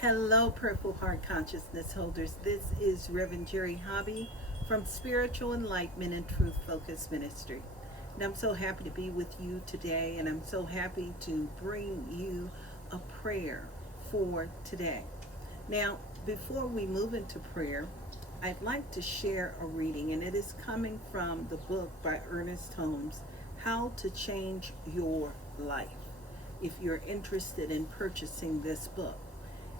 Hello, Purple Heart Consciousness holders. This is Reverend Jerry Hobby from Spiritual Enlightenment and Truth Focus Ministry. And I'm so happy to be with you today, and I'm so happy to bring you a prayer for today. Now, before we move into prayer, I'd like to share a reading, and it is coming from the book by Ernest Holmes, How to Change Your Life, if you're interested in purchasing this book.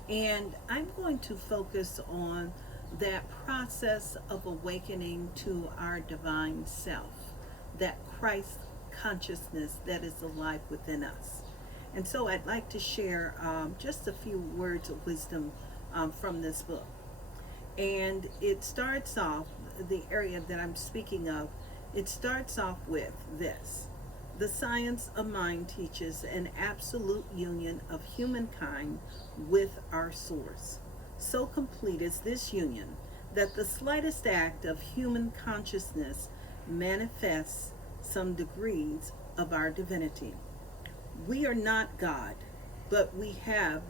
And I'm going to focus on that process of awakening to our divine self, that Christ consciousness that is alive within us. And so I'd like to share just a few words of wisdom from this book. And it starts off, the area that I'm speaking of, it starts off with this. The science of mind teaches an absolute union of humankind with our source. So complete is this union that the slightest act of human consciousness manifests some degrees of our divinity. We are not God, but we have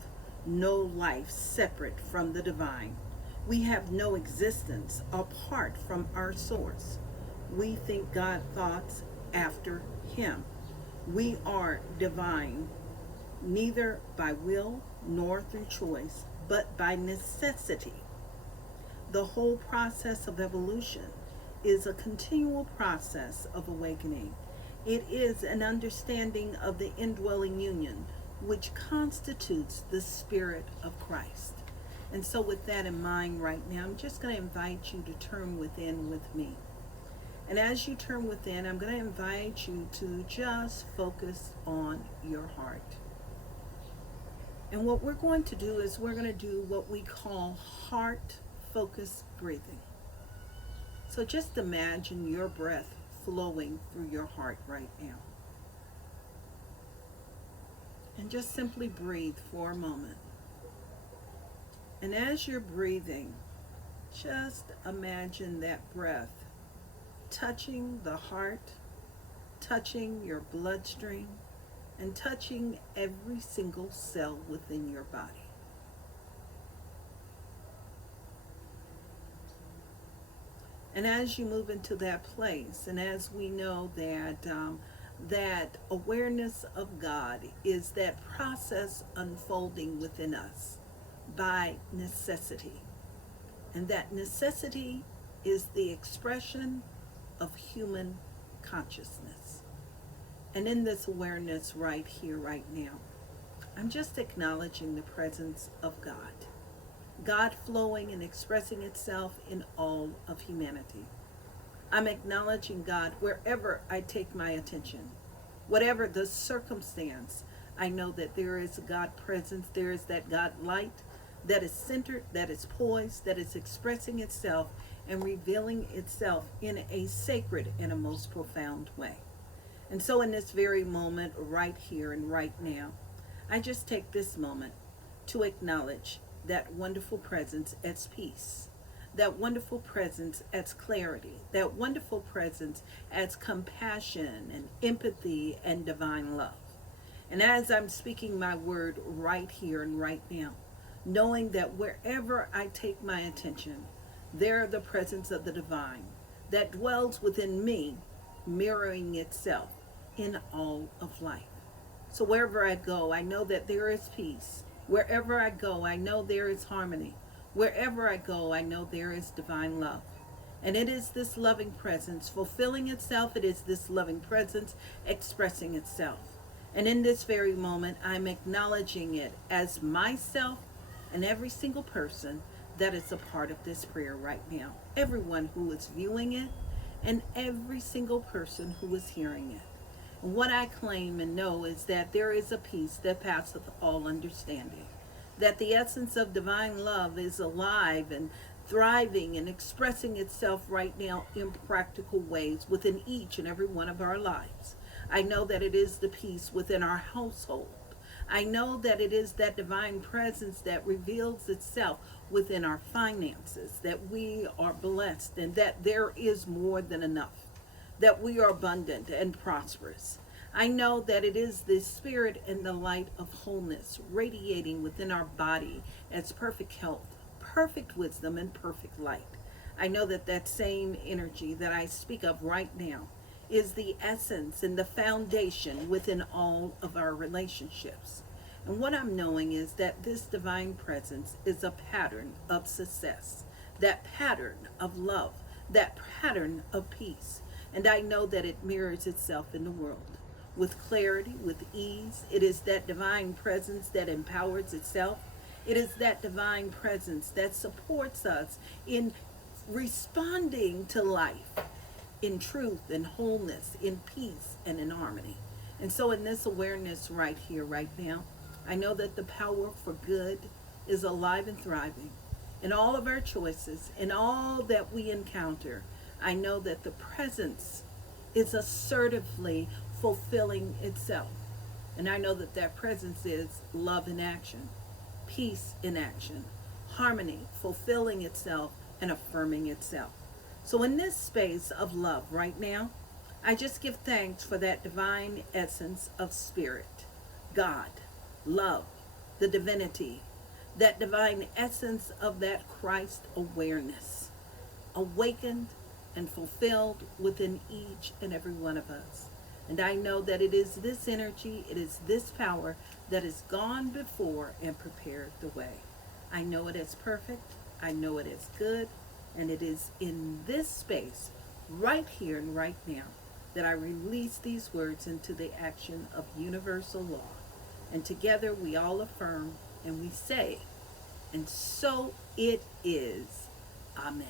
no life separate from the divine. We have no existence apart from our source. We think God thoughts after Him. We are divine, neither by will nor through choice, but by necessity. The whole process of evolution is a continual process of awakening. It is an understanding of the indwelling union, which constitutes the Spirit of Christ. And so, with that in mind, right now, I'm just going to invite you to turn within with me. And as you turn within, I'm going to invite you to just focus on your heart. And what we're going to do is we're going to do what we call heart focused breathing. So just imagine your breath flowing through your heart right now. And just simply breathe for a moment. And as you're breathing, just imagine that breath touching the heart, touching your bloodstream, and touching every single cell within your body. And as you move into that place, and as we know that awareness of God is that process unfolding within us by necessity, and that necessity is the expression of human consciousness. And in this awareness right here, right now, I'm just acknowledging the presence of God. God flowing and expressing itself in all of humanity. I'm acknowledging God wherever I take my attention. Whatever the circumstance, I know that there is a God presence, there is that God light that is centered, that is poised, that is expressing itself and revealing itself in a sacred and a most profound way. And so in this very moment, right here and right now, I just take this moment to acknowledge that wonderful presence as peace, that wonderful presence as clarity, that wonderful presence as compassion and empathy and divine love. And as I'm speaking my word right here and right now, knowing that wherever I take my attention, there the presence of the divine that dwells within me, mirroring itself in all of life. So wherever I go, I know that there is peace. Wherever I go, I know there is harmony. Wherever I go, I know there is divine love. And it is this loving presence fulfilling itself. It is this loving presence expressing itself. And in this very moment, I'm acknowledging it as myself and every single person that is a part of this prayer right now. Everyone who is viewing it and every single person who is hearing it. And what I claim and know is that there is a peace that passeth all understanding. That the essence of divine love is alive and thriving and expressing itself right now in practical ways within each and every one of our lives. I know that it is the peace within our household. I know that it is that divine presence that reveals itself within our finances, that we are blessed and that there is more than enough, that we are abundant and prosperous. I know that it is the spirit and the light of wholeness radiating within our body as perfect health, perfect wisdom, and perfect light. I know that that same energy that I speak of right now is the essence and the foundation within all of our relationships. And what I'm knowing is that this divine presence is a pattern of success, that pattern of love, that pattern of peace. And I know that it mirrors itself in the world with clarity, with ease. It is that divine presence that empowers itself. It is that divine presence that supports us in responding to life in truth and wholeness, in peace and in harmony. And so, in this awareness right here, right now, I know that the power for good is alive and thriving. In all of our choices, in all that we encounter, I know that the presence is assertively fulfilling itself. And I know that that presence is love in action, peace in action, harmony fulfilling itself and affirming itself. So, in this space of love right now, I just give thanks for that divine essence of spirit, God, love, the divinity, that divine essence of that Christ awareness, awakened and fulfilled within each and every one of us. And I know that it is this energy, it is this power that has gone before and prepared the way. I know it is perfect, I know it is good, and it is in this space, right here and right now, that I release these words into the action of universal law. And together we all affirm and we say, and so it is. Amen.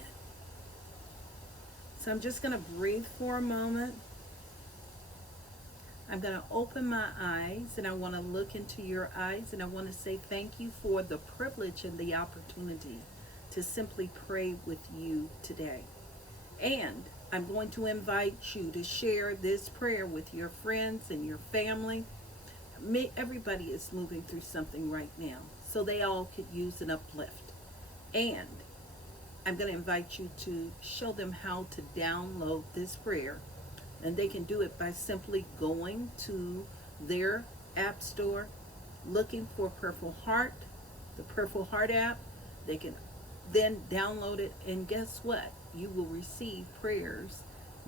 So I'm just going to breathe for a moment. I'm going to open my eyes and I want to look into your eyes and I want to say thank you for the privilege and the opportunity to simply pray with you today. And I'm going to invite you to share this prayer with your friends and your family. Everybody is moving through something right now, so they all could use an uplift. And I'm going to invite you to show them how to download this prayer. And they can do it by simply going to their app store, looking for Purple Heart, the Purple Heart app. They can then download it, and guess what? You will receive prayers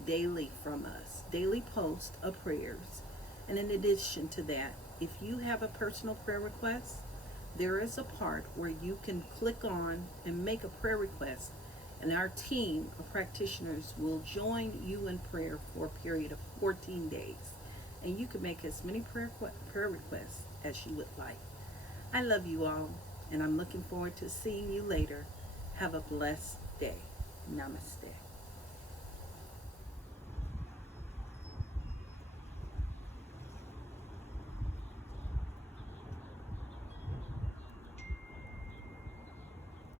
daily from us, daily post of prayers. And in addition to that, if you have a personal prayer request, there is a part where you can click on and make a prayer request, and our team of practitioners will join you in prayer for a period of 14 days. And you can make as many prayer requests as you would like. I love you all, and I'm looking forward to seeing you later. Have a blessed day. Namaste.